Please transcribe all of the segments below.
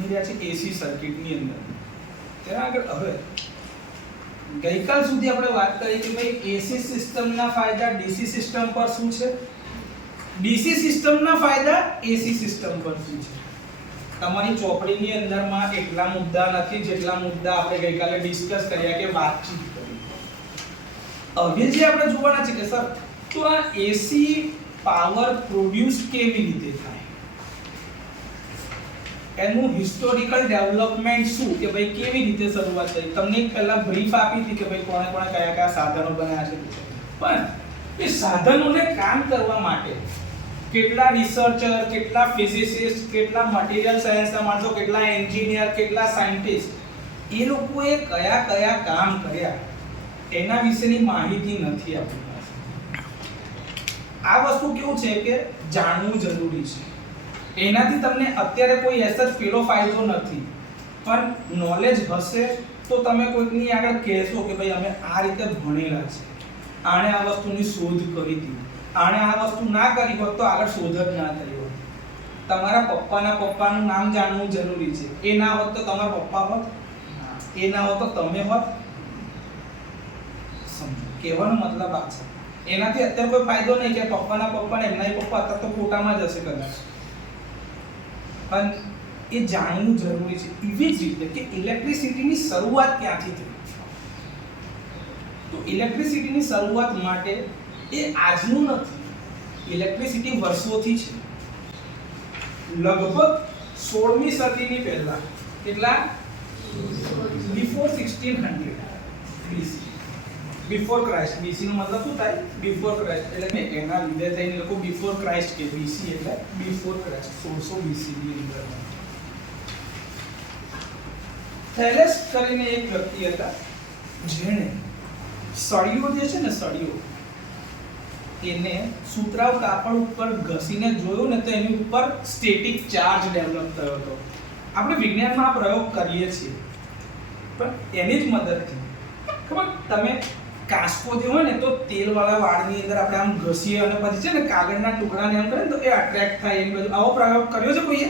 ભણી રહ્યા છે એસી સર્કિટની અંદર. તેના આગળ હવે ગઈકાલ સુધી આપણે વાત કરી કે ભાઈ એસી સિસ્ટમના ફાયદા ડીસી સિસ્ટમ પર શું છે, ડીસી સિસ્ટમના ફાયદા એસી સિસ્ટમ પર શું છે. તમારી ચોપડીની અંદરમાં એટલા મુદ્દા નથી જેટલા મુદ્દા આપણે ગઈકાલે ડિસ્કસ કર્યા કે વાતચીત કરી. હવે જે આપણે જોવાના છે કે સર તો આ એસી પાવર પ્રોડ્યુસ કેવી રીતે થાય, એનું હિસ્ટોરિકલ ડેવલપમેન્ટ શું, કે ભાઈ કેવી રીતે શરૂઆત થઈ. તમને એક પહેલા બ્રીફ આપી હતી કે ભાઈ કોણે કોણે કયા કયા સાધનો બનાવ્યા છે, પણ એ સાધનોને કામ કરવા માટે કેટલા રિસર્ચર, કેટલા ફિઝિસિસ્ટ, કેટલા મટીરીયલ સાયન્સના માણસો, કેટલા એન્જિનિયર, કેટલા સાયન્ટિસ્ટ, એ લોકોએ કયા કયા કામ કર્યા એના વિશેની માહિતી નથી આપણી પાસે. આ વસ્તુ કેવું છે કે જાણવું જરૂરી છે. એનાથી તમને અત્યારે કોઈ એસેસ પેલો ફાયદો નથી, પણ નોલેજ હશે તો તમે કોઈકની આગળ કહેશો કે ભાઈ અમે આ રીતે ભણેલા છે, આણે આ વસ્તુની શોધ કરી હતી, આણે આ વસ્તુ ના કરી હોત તો આગળ શોધ જ ના થઈ હોત. તમારા પપ્પાનું નામ જાણવું જરૂરી છે. એ ના હોત તો તમારા પપ્પા હોત, એ ના હોત તો તમે હોત. સમજો કહેવાનો મતલબ આ છે. એનાથી અત્યારે કોઈ ફાયદો નહીં કે પપ્પાના પપ્પા ને એમના પપ્પા અત્યારે તો ખોટામાં જ હશે કદાચ, પણ એ જાણવું જરૂરી છે. એવી જ રીતે કે ઇલેક્ટ્રિસિટીની શરૂઆત ક્યાંથી થઈ. તો ઇલેક્ટ્રિસિટીની શરૂઆત માટે એ આજનું નથી, ઇલેક્ટ્રિસિટી વર્ષોથી છે. લગભગ 16મી સદીની પહેલા, કેટલા before 1600 BC, before Christ. BC નો મતલબ શું થાય? Before Christ. એટલે એના લીધે થઈને લોકો બિફોર ક્રાઇસ્ટ કે બીસી એટલે બિફોર ક્રાઇસ્ટ 1600 બીસી ની અંદર થેલેસ કરીને એક વ્યક્તિ હતા જેણે સળીઓ જે છે ને સળીઓ એને સુતરાઉ કાપડ ઉપર ઘસીને જોયું ને તો એની ઉપર સ્ટેટિક ચાર્જ ડેવલપ થયો હતો. આપણે વિજ્ઞાનમાં આ પ્રયોગ કરીએ છીએ, પણ એની જ મદદથી ખબર તમે કાસ્કો જે હોય ને તો તેલવાળા વાળની અંદર આપણે આમ ઘસીએ અને પછી છે ને કાગળના ટુકડાને એમ કરે ને તો એ અટ્રેક્ટ થાય. એની બાજુ આવો પ્રયોગ કર્યો છે કોઈએ?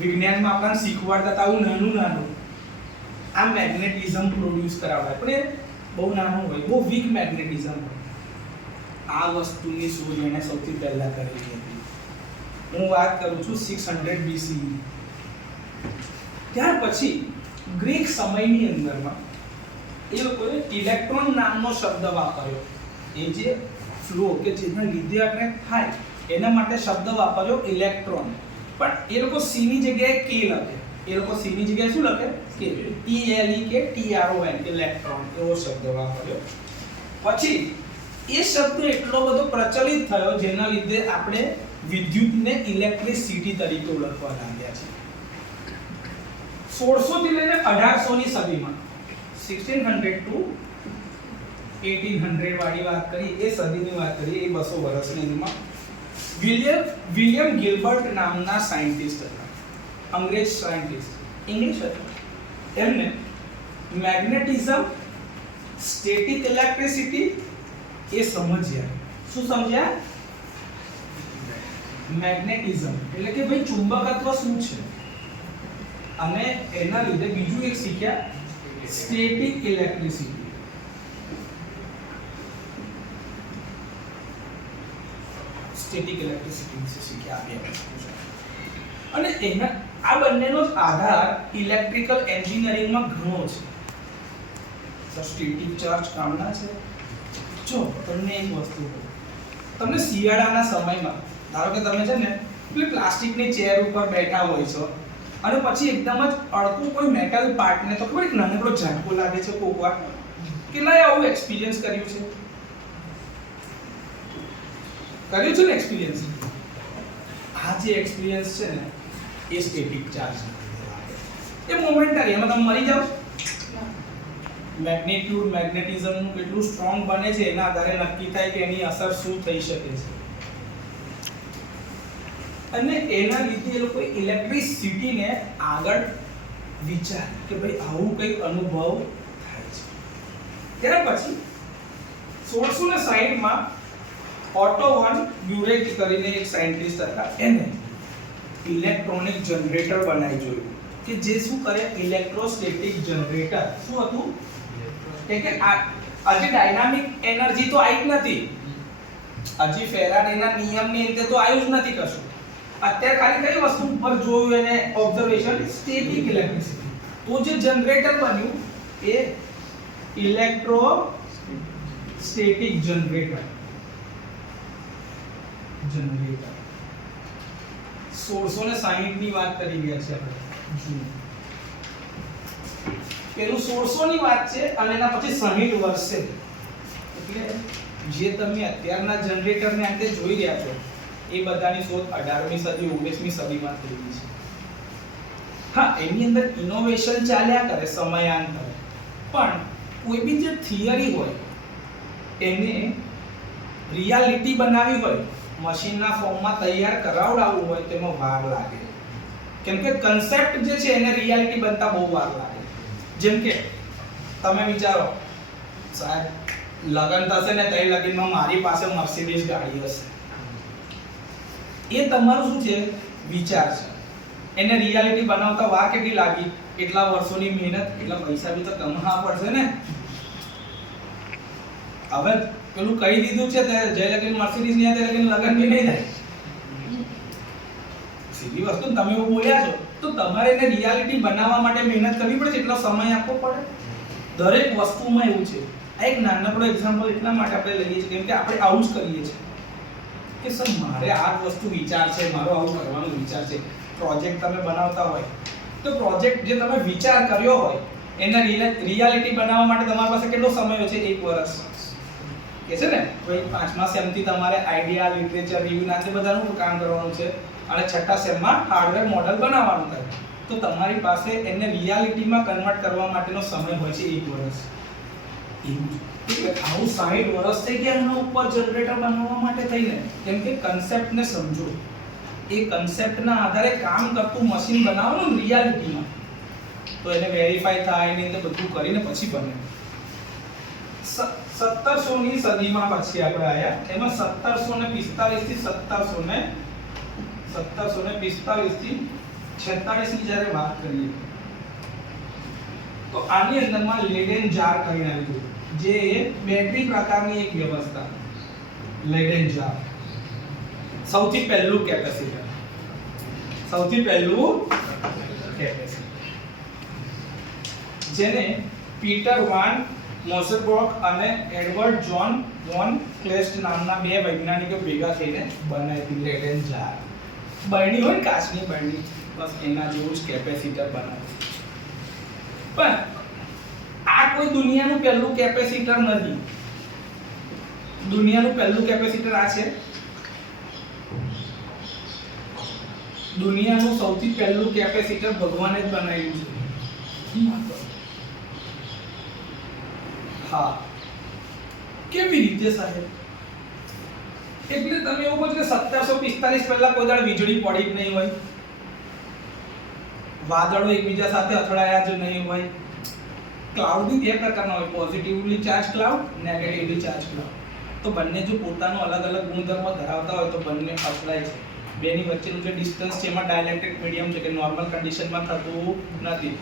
વિજ્ઞાનમાં આપણને શીખવાડતા હતા આવું નાનું આ મેગ્નેટિઝમ પ્રોડ્યુસ કરાવડાય, પણ એ બહુ નાનું હોય, બહુ વીક મેગ્નેટિઝમ હોય. આ વસ્તુની શોધ એને સૌથી પહેલા કરેલી હતી. હું વાત કરું છું 600 BCE. ત્યાર પછી ગ્રીક સમયની અંદરમાં એ લોકોએ ઇલેક્ટ્રોન નામનો શબ્દ વાપર્યો. એ જે ફ્લો કે જેના લીધે આપણે થાય એના માટે શબ્દ વાપર્યો ઇલેક્ટ્રોન. પણ એ લોકો સી ની જગ્યાએ કે લખે. એ લોકો સી ની જગ્યાએ શું લખે? કે TLE કે TRON ઇલેક્ટ્રોન એવો શબ્દ વાપર્યો. પછી એ શબ્દ એટલો બધો પ્રચલિત થયો જેના લીધે આપણે વિદ્યુતને ઇલેક્ટ્રિસિટી તરીકે ઓળખવા લાગ્યા છે. 1600 થી લઈને 1800 ની સદીમાં 1600 to 1800 વાળી વાત કરી, એ સદીની વાત કરી, એ 200 વર્ષની અંદરમાં વિલિયમ ગિલ્બર્ટ નામના સાયન્ટિસ્ટ હતા, અંગ્રેજ સાયન્ટિસ્ટ, ઇંગ્લિશ હતા. એમને મેગ્નેટિઝમ, સ્ટેટિક ઇલેક્ટ્રિસિટી એ સમજ્યા. શું સમજ્યા? મેગ્નેટિઝમ એટલે કે ભાઈ ચુંબકત્વ શું છે, અને એના લીધે બીજું એક શીખ્યા સ્ટેટિક ઇલેક્ટ્રિસિટી. સ્ટેટિક ઇલેક્ટ્રિસિટી વિશે શીખ્યા આપણે. અને એના આ બંનેનો જ આધાર ઇલેક્ટ્રિકલ એન્જિનિયરિંગમાં ઘણો છે. સર સ્ટેટિક ચાર્જ કામના છે. જો તમને એક વસ્તુ કહું, તમને શિયાળાના સમયમાં ધારો કે તમે છે ને પેલી પ્લાસ્ટિકની ચેર ઉપર બેઠા હોય છો અને પછી એકદમ જ અડકું કોઈ મેટલ પાર્ટને તો ખબર એક નાનકડો ઝાટકો લાગે છે કોક વાર. કેટલાય આવું એક્સપિરિયન્સ કર્યું છે? કર્યું છે ને એક્સપિરિયન્સ? આ જે એક્સપિરિયન્સ છે ને એ સ્ટેટિક ચાર્જ એ મોમેન્ટરી, એમાં તમે મરી જાઓ. મેગ્નેટ્યુડ મેગ્નેટિઝમનું કેટલું સ્ટ્રોંગ બને છે એના આધારે નક્કી થાય કે એની અસર શું થઈ શકે છે. અને એના લીધે એ લોકો ઇલેક્ટ્રિસિટીને આગળ વિચાર કે ભાઈ આવું કંઈક અનુભવ થાય છે. ત્યાર પછી 1660 માં ઓટો વન બ્યુરેક કરીને એક સાયન્ટિસ્ટ હતા. એને ઇલેક્ટ્રોનિક જનરેટર બનાવી જોયું કે જે શું કરે, ઇલેક્ટ્રોસ્ટેટિક જનરેટર. શું હતું કે હજી ડાયનામિક એનર્જી તો આવી જ નથી, હજી ફેરાડેના નિયમની અંદર તો આવ્યું જ નથી કશું. અત્યારે ખાલી કઈ વસ્તુ ઉપર જોયું એને ઓબ્ઝર્વેશન, સ્ટેટિક ઇલેક્ટ્રિસિટી. તો જે જનરેટર બન્યું એ ઇલેક્ટ્રોસ્ટેટિક જનરેટર. 1660 ની વાત કરી રહ્યા છે આપણે. પેલું 1600 ની વાત છે અને એના પછી 60 વર્ષે, એટલે જે તમે અત્યારના જનરેટરને અંતે જોઈ રહ્યા છો એ બધાની શોધ 18મી સદી 19મી સદીમાં થઈ છે. હા, એની અંદર ઇનોવેશન ચાલ્યા કરે સમયાંતરે, પણ કોઈ બી જે થિયરી હોય એને રિયાલિટી બનાવી હોય, મશીનના ફોર્મમાં તૈયાર કરાવડાવવું હોય તેમાં વાર લાગે. કેમ કે કન્સેપ્ટ જે છે એને રિયાલિટી બનતા બહુ વાર લાગે. જેમ કે તમે વિચારો, સાહેબ લગન થશે ને તે લગનમાં મારી પાસે મર્સિડીઝ ગાડી હશે. એ તમારું શું છે, વિચાર છે. એને રિયાલિટી બનાવતા વાર કેટલી લાગી, કેટલા વર્ષોની મહેનત, એટલા પૈસા બી તો કમાવા પડશે ને. હવે પેલું કહી દીધું છે તે જે લગન મર્સિડીઝ નહીં આવે લગન બી નહીં થાય. સીધી વસ્તુ તમે એવું બોલ્યા છો તો તમારે એને રિયાલિટી બનાવવા માટે મહેનત કરવી પડે, એટલો સમય આપવો પડે. દરેક વસ્તુમાં એવું છે. આ એક નાનકડો એક્ઝામ્પલ એટલા માટે આપણે લઈએ છીએ કેમ કે આપણે આવું જ કરીએ છીએ કે સર મારે આ વસ્તુ વિચાર છે, મારો આવું કરવાનો વિચાર છે. પ્રોજેક્ટ તમે બનાવતા હોય તો પ્રોજેક્ટ જે તમે વિચાર કર્યો હોય એને રિયાલિટી બનાવવા માટે તમારી પાસે કેટલો સમય હોય છે, 1 વર્ષ કે છે ને. ભાઈ 5મા સેમથી તમારે આઈડિયા, લિટરેચર, રિવ્યુ ના તે બધાનું કામ કરવાનું છે અને 6ઠા સેમમાં હાર્ડવેર મોડેલ બનાવવાનું થાય. તો તમારી પાસે એને રિયાલિટીમાં કન્વર્ટ કરવા માટેનો સમય હોય છે 1 વર્ષ. એટલે આવું 60 વર્ષ થઈ ગયા એના ઉપર જનરેટર બનાવવા માટે થઈને. કેમ કે કન્સેપ્ટને સમજો, એ કન્સેપ્ટના આધારે કામ કરતું મશીન બનાવવાનું રિયાલિટીમાં, તો એને વેરીફાઈ થાય એની અંદર બધું કરીને પછી બને. 1700ની સદીમાં પછી આપણે આયા, એમાં 1745 થી 1745 થી 46 ની જ્યારે વાત કરીએ તો આની અંદરમાં લેડેન જાર કરીને આવ્યું, જે બેટરી પ્રકારની એક વ્યવસ્થા. લેડેન જાર સૌથી પહેલું કેપેસિટર, જેને પીટર વાન મોસરબ્રોક અને એડવર્ડ જોન વોન ક્લેસ્ટ નામના બે વૈજ્ઞાનિકો ભેગા થઈને બનાવી લેડેન જાર. બરણી હોય કાચની બરણી, બસ એના જેવું જ કેપેસિટર બનાવ્યું. પણ આ કોઈ દુનિયાનું પહેલું કેપેસિટર નથી. દુનિયાનું પહેલું કેપેસિટર આ છે. દુનિયાનું સૌથી પહેલું કેપેસિટર ભગવાને જ બનાવ્યું છે. હા, કેવી રીતે સાહેબ? એટલે તમે એવું કહો છો કે 1745 પહેલા કોઈ દાડ વીજળી પડી જ નહીં હોય, વાદળો એકબીજા સાથે અથડાયા જ નહીં હોય. ક્લાઉડ બી બે પ્રકારના હોય, positively charge cloud, negatively charge cloud. તો બંને જો પોતાનો અલગ અલગ ગુણધર્મો ધરાવતા હોય તો બંને અથડાય છે. બેની વચ્ચેનું જે ડિસ્ટન્સ છે એમાં ડાયલેક્ટ્રિક મીડિયમ છે કે નોર્મલ કન્ડિશનમાં થતું નથી.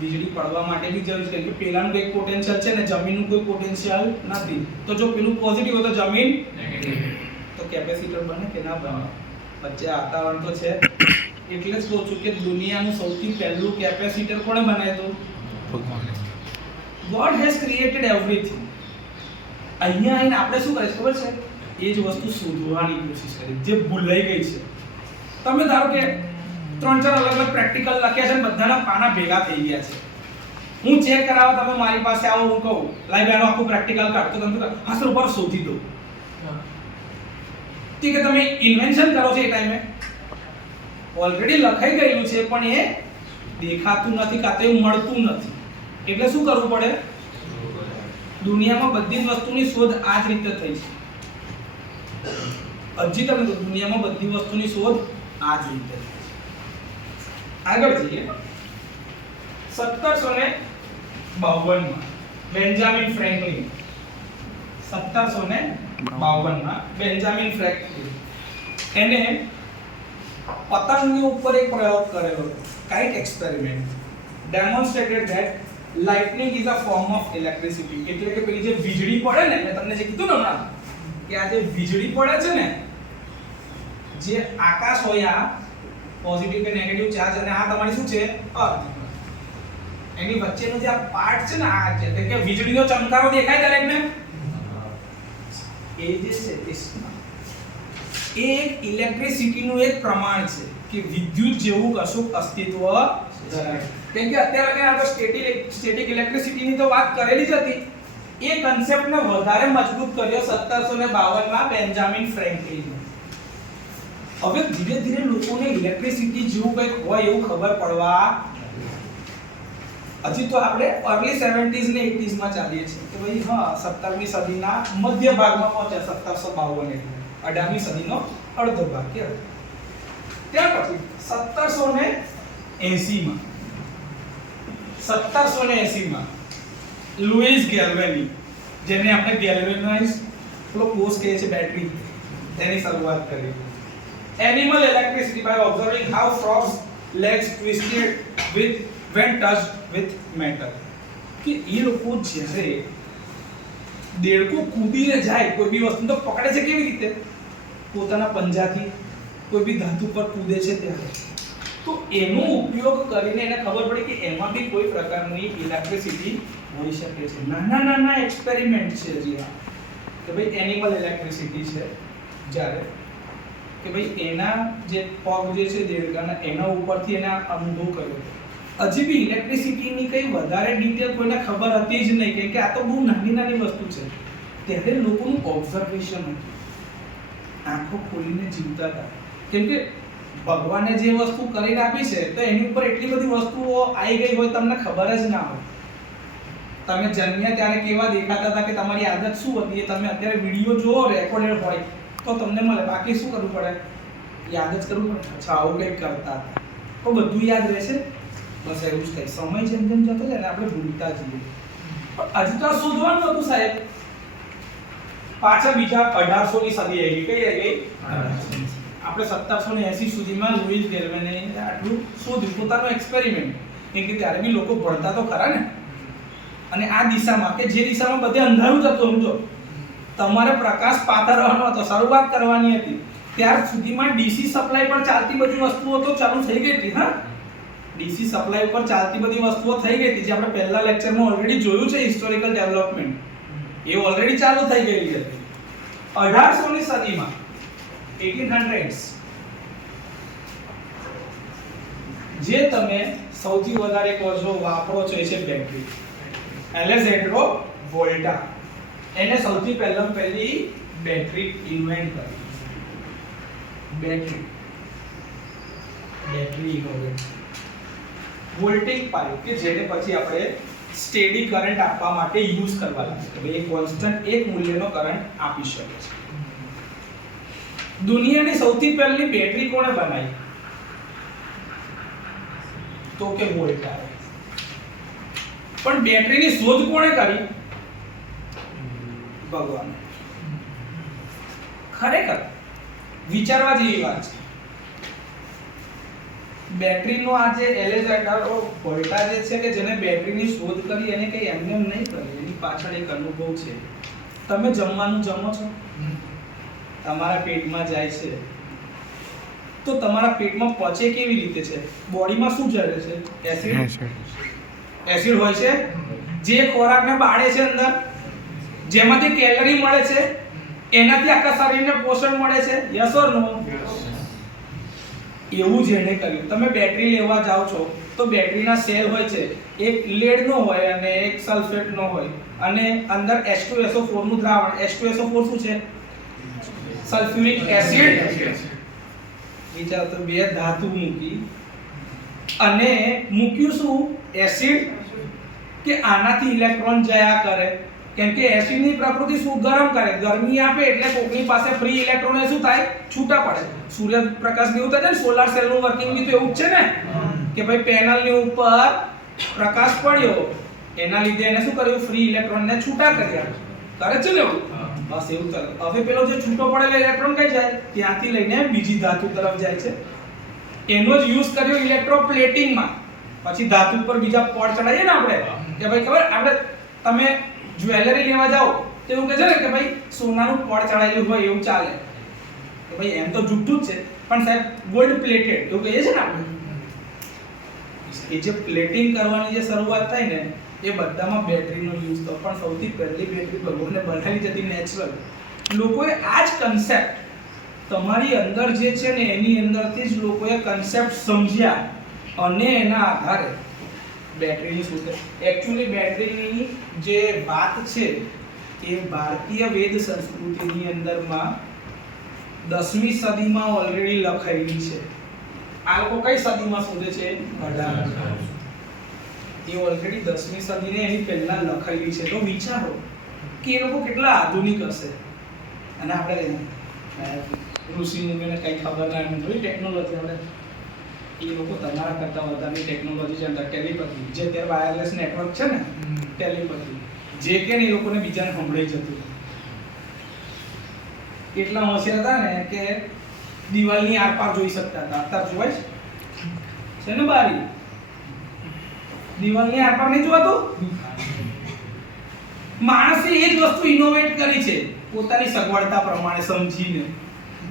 વીજળી પડવા માટે બી જરૂર છે કે પેલાનું કોઈ પોટેન્શિયલ છે ને જમીનનું કોઈ પોટેન્શિયલ નથી. તો જો પેલું પોઝિટિવ હોય તો જમીન નેગેટિવ, તો કેપેસિટર બને કે ના બને? વચ્ચે વાતાવરણ તો છે. એટલે જ કહું છું કે દુનિયાનું સૌથી પહેલું કેપેસિટર કોણે બનાવ્યું? ભગવાને. God has created everything. અહીંયા આવીને આપણે શું કરીએ ખબર છે? એ જ વસ્તુ શોધવાની કોશિશ કરી જે ભૂલાઈ ગઈ છે. તમે ધારો કે 3-4 અલગ અલગ પ્રેક્ટિકલ લખ્યા છે, બધાના પાના ભેગા થઈ ગયા છે. હું ચેક કરાવવા તમે મારી પાસે આવો, હું કહું લાઈવ આનો આખું પ્રેક્ટિકલ કાઢ, તો તમે હા સર ઉપર શોધી દો. ઠીક છે, તમે ઇન્વેન્શન કરો છો એ ટાઈમે ઓલરેડી લખાઈ ગયેલું છે પણ એ દેખાતું નથી, કાં તો એ મળતું નથી. એટલે શું કરવું પડે? દુનિયામાં બધી જ વસ્તુની શોધ આ જ રીતે થઈ છે. હજી તમે દુનિયામાં બધી વસ્તુની શોધ આ જ રીતે થઈ છે. આગળ જઈએ. 1752 માં બેન્જામિન ફ્રેન્કલિન, 1752 માં બેન્જામિન ફ્રેન્કલિન એને પતંગની ઉપર એક પ્રયોગ કરેલો kite experiment ડેમોન્સ્ટ્રેટેડ that lightning is a form of electricity. એટલે કે પેલી જે વીજળી પડે ને, મેં તમને જે કીધું ને હમણાં કે આ જે વીજળી પડે છે ને, જે આકાશ હોય આ પોઝિટિવ કે નેગેટિવ ચાર્જ અને આ તમારી શું છે અર્થ, એની વચ્ચેનો જે આ પાર્ટ છે ને આ છે એટલે કે વીજળીનો ચમકારો દેખાય દરેકને, એ જે છે એ એક ઇલેક્ટ્રિસિટીનું એક પ્રમાણ છે કે વિદ્યુત જેવું કશું અસ્તિત્વ ધરાવે. કેમ કે અત્યારે આપણે સ્ટેટિક ઇલેક્ટ્રિસિટીની તો વાત કરેલી જ હતી. એ કન્સેપ્ટને વધારે મજબૂત કર્યો 1752 માં બેન્જામિન ફ્રેન્કલિને. હવે ધીરે ધીરે લોકોને ઇલેક્ટ્રિસિટી જેવું કંઈક હોય એવું ખબર પડવા, હજી તો આપણે અર્લી 70s ને 80s માં ચાલીએ છીએ કે ભાઈ હા 17મી સદીના મધ્ય ભાગમાં પહોંચ્યા 1752 એટલે 18મી સદીનો અડધો ભાગ કે ત્યાર પછી 1780 માં લુઈસ ગેલ્વેની, જેને આપણે ગેલ્વેનાઇઝ પેલો કોર્સ કહે છે બેટરી, તેની શરૂઆત કરી. Animal electricity by observing how frogs legs twisted when touched with metal. કે એ લોકો જ્યારે દેડકો કૂદીને જાય કોઈ બી વસ્તુ તો પકડે છે કેવી રીતે, પોતાના પંજાથી કોઈ બી ધાતુ પર કૂદે છે ત્યારે. તો એનો ઉપયોગ કરીને એને ખબર પડી કે એમાં બી કોઈ પ્રકારની ઇલેક્ટ્રિસિટી હોઈ શકે છે. નાના નાના એક્સપેરિમેન્ટ છે જે કે ભાઈ એનિમલ ઇલેક્ટ્રિસિટી છે, જ્યારે કે ભાઈ એના જે પગ જે છે દેડકાના એના ઉપરથી એને અનુભવ કર્યો. હજી બી ઇલેક્ટ્રિસિટીની કઈ વધારે ડિટેલ કોઈને ખબર હતી જ નહીં, કેમ કે આ તો બહુ નાની નાની વસ્તુ છે. ત્યારે લોકોનું ઓબ્ઝર્વેશન હતું, આંખો ખોલીને જીવતા હતા. કેમ કે ભગવાને જે વસ્તુ કરીને આપી છે તો એની ઉપર એટલી બધી વસ્તુઓ આવી ગઈ હોય તમને ખબર જ ના હોય. તમે જન્મ્યા ત્યારે કેવા દેખાતા હતા કે તમારી આદત શું હતી એ તમે અત્યારે વિડીયો જોવો રેકોર્ડેડ હોય તો તમને મળે. બાકી શું કરવું પડે, યાદ જ કરવું પડે. અચ્છા આવું કંઈક કરતા હતા તો બધું યાદ રહેશે. બસ એવું જ થાય. સમય જેમ જેમ જતો જાય ને આપણે ભૂલતા જઈએ. પણ હજી તો આ શોધવાનું હતું સાહેબ. પાછા બીજા 1800ની સદી આવી ગઈ. કઈ આવી ગઈ? આપણે 1780 સુધીમાં લુઈસ ગેલ્વેને આટલું શોધ્યું, પોતાનો એક્સપેરિમેન્ટ. કેમ કે ત્યારે બી લોકો ભણતા તો ખરા ને. અને આ દિશામાં કે જે દિશામાં બધે અંધારું જ હતું, સમજો તમારે પ્રકાશ પાથરવાનો હતો, શરૂઆત કરવાની હતી, ત્યાર સુધીમાં ડીસી સપ્લાય પર ચાલતી બધી વસ્તુઓ તો ચાલુ થઈ ગઈ હતી. હા, ડીસી સપ્લાય પર ચાલતી બધી વસ્તુઓ થઈ ગઈ હતી, જે આપણે પહેલા લેક્ચરમાં ઓલરેડી જોયું છે. હિસ્ટોરિકલ ડેવલપમેન્ટ એ ઓલરેડી ચાલુ થઈ ગઈ હતી. 1800ની સદીમાં 1800s જે તમે સૌથી વધારે કહો છો વાપરો છો એ છે બેટરી. એલેક્ઝાન્ડ્રો વોલ્ટા એને સૌથી પહેલી બેટરી ઇન્વેન્ટ કરી. બેટરી ઇનોવેટ વોલ્ટેજ પાઇપ કે જેને પછી આપણે સ્ટેડી કરંટ આપવા માટે યુઝ કરવા લાગ્યા. એ કોન્સ્ટન્ટ એક મૂલ્યનો કરંટ આપી શકે છે. દુનિયાની સૌથી પહેલી બેટરી કોણે બનાવી? તો કે વોલ્ટા. પણ બેટરીની શોધ કોણે કરી? ભગવાન. ખરેખર વિચારવા જેવી વાત છે. બેટરીનો આ જે એલેક્ઝાન્ડરો વોલ્ટા જે છે કે જેને બેટરીની શોધ કરી એને કઈ એમને એમ નહીં કરી. એની પાછળ એક અનુભવ છે. તમે જમવાનું જમો છો, તમારા પેટમાં જાય છે તો તમારા પેટમાં પચે કેવી રીતે છે? બોડીમાં શું જરે છે? એસિડ હોય છે જે ખોરાકને બાળે છે અંદર, જેમાંથી કેલરી મળે છે, એનાથી આખા શરીરને પોષણ મળે છે. યસ ઓર નો? એવું જેને કર્યું. તમે બેટરી લેવા જાઓ છો તો બેટરીના સેલ હોય છે, એક લેડનો હોય અને એક સલ્ફેટનો હોય, અને અંદર H2SO4 નું દ્રાવણ. H2SO4 શું છે? Sulphuric acid. વિચારો તો બે ધાતુ મૂકી અને મૂક્યું શું? એસિડ. કે આનાથી ઇલેક્ટ્રોન જયા કરે. કેમ કે એસિડની પ્રકૃતિ શું? ગરમ કરે. ગરમી આપે એટલે કોકની પાસે ફ્રી ઇલેક્ટ્રોન શું થાય? છૂટા પડે. સૂર્યપ્રકાશ જેવું થાય ને, સોલાર સેલનું વર્કિંગ બી તો એવું જ છે ને કે ભાઈ પેનલની ઉપર પ્રકાશ પડ્યો, એના લીધે એને શું કર્યું? ફ્રી ઇલેક્ટ્રોનને છૂટા કર્યા. કરે છે ને એવું? બસ એવું કરે. હવે પેલો જે છૂટો પડેલો ઇલેક્ટ્રોન કઈ જાય? ત્યાંથી લઈને બીજી ધાતુ તરફ જાય છે. એનો જ યુઝ કર્યો ઇલેક્ટ્રોપ્લેટિંગમાં. પછી ધાતુ ઉપર બીજા પોડ ચડાવીએ ને આપણે કે ભાઈ ખબર આપણે તમે જ્વેલરી લેવા જાઓ તો એવું કહે છે ને કે ભાઈ સોનાનું પોડ ચડાયેલું હોય એવું ચાલે કે ભાઈ એમ તો જુઠ્ઠું જ છે પણ સાહેબ ગોલ્ડ પ્લેટેડ એવું કહીએ છે ને આપણે. એ જે પ્લેટિંગ કરવાની જે શરૂઆત થાય ને એ બધામાં બેટરીનો યુઝ થયો પણ સૌથી પહેલી બેટરી ભગવાને બનાવી હતી નેચરલ. લોકોએ આ જ કન્સેપ્ટ તમારી અંદર જે છે ને એની અંદરથી જ લોકોએ કન્સેપ્ટ સમજ્યા અને એના આધારે બેટરીની શું છે. એકચ્યુઅલી બેટરીની જે વાત છે એ ભારતીય વેદ સંસ્કૃતિની અંદરમાં 10મી સદીમાં ઓલરેડી લખાયેલી છે. આ લોકો કઈ સદીમાં શોધે છે? 18. એ ઓલરેડી 10મી સદીને એની પહેલા લખાયેલી છે. તો વિચારો કે એ લોકો કેટલા આધુનિક હશે. અને આપણે ઋષિ મુનિઓને કઈ ખબર ના હોય ટેકનોલોજી આપણે એ લોકો તમારા કરતા વધારની ટેકનોલોજી છે અંદર ટેલિપેથી જે અત્યારે વાયરલેસ નેટવર્ક છે ને ટેલિપેથી જે કે એ લોકોને બીજાને સંભળાઈ જતું એટલા હોશિયાર હતા ને કે દિવાલની આરપાર જોઈ શકતા હતા. અત્યારે જોવાય છે ને બારી દિવાલની આરપાર નહીં જોવાતું. માણસે એ જ વસ્તુ ઇનોવેટ કરી છે પોતાની સગવડતા પ્રમાણે સમજીને.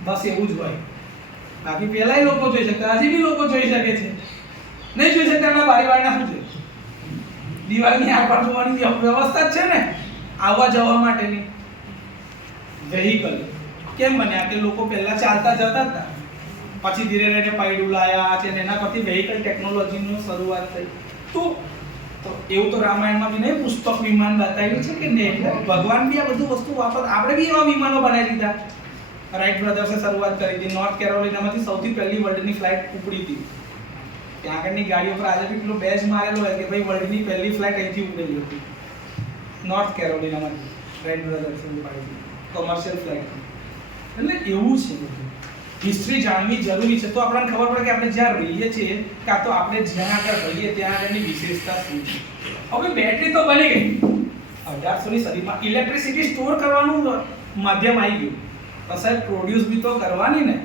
બસ એવું જ હોય. બાકી પહેલાય લોકો જોઈ શકતા હજી બી લોકો જોઈ શકે છે. નહીં જોઈ શકતા એના બારી વાળના શું છે દિવાલની આરપાર જોવાની વ્યવસ્થા જ છે ને આવવા જવા માટેની. વેહિકલ કેમ બન્યા કે લોકો પહેલા ચાલતા જતા હતા પછી ધીરે ધીરે પૈડું લાયા છે ને એના પરથી વેહિકલ ટેકનોલોજીની શરૂઆત થઈ. તો એવું તો રામાયણમાં બી નહીં પુષ્પક વિમાન બતાવ્યું છે કે નહીં ભગવાન બી આ બધું વસ્તુ વાપર આપણે બી એવા વિમાનો બનાવી દીધા. રાઇટ બ્રધર્સે શરૂઆત કરી હતી. નોર્થ કેરોલિનામાંથી સૌથી પહેલી વર્લ્ડની ફ્લાઇટ ઉપડી હતી. ત્યાં આગળની ગાડીઓ પર આજે બી પેલો બેઝ મારેલો હોય કે ભાઈ વર્લ્ડની પહેલી ફ્લાઇટ અહીંથી ઉપડેલી હતી નોર્થ કેરોલિનામાંથી. રાઇટ બ્રધર્સે ઉપાડી હતી કોમર્શિયલ ફ્લાઇટ. એટલે એવું છે બધું. હિસ્ટ્રી જાણવી જરૂરી છે તો આપણને ખબર પડે કે આપણે જ્યાં રહીએ છીએ કાં તો આપણે જ્યાં આગળ રહીએ ત્યાં આગળની વિશેષતા શું છે. હવે બેટરી તો બની ગઈ 1800ની સદીમાં. ઇલેક્ટ્રિસિટી સ્ટોર કરવાનું માધ્યમ આવી ગયું પણ સાહેબ પ્રોડ્યુસ બી તો કરવાની ને.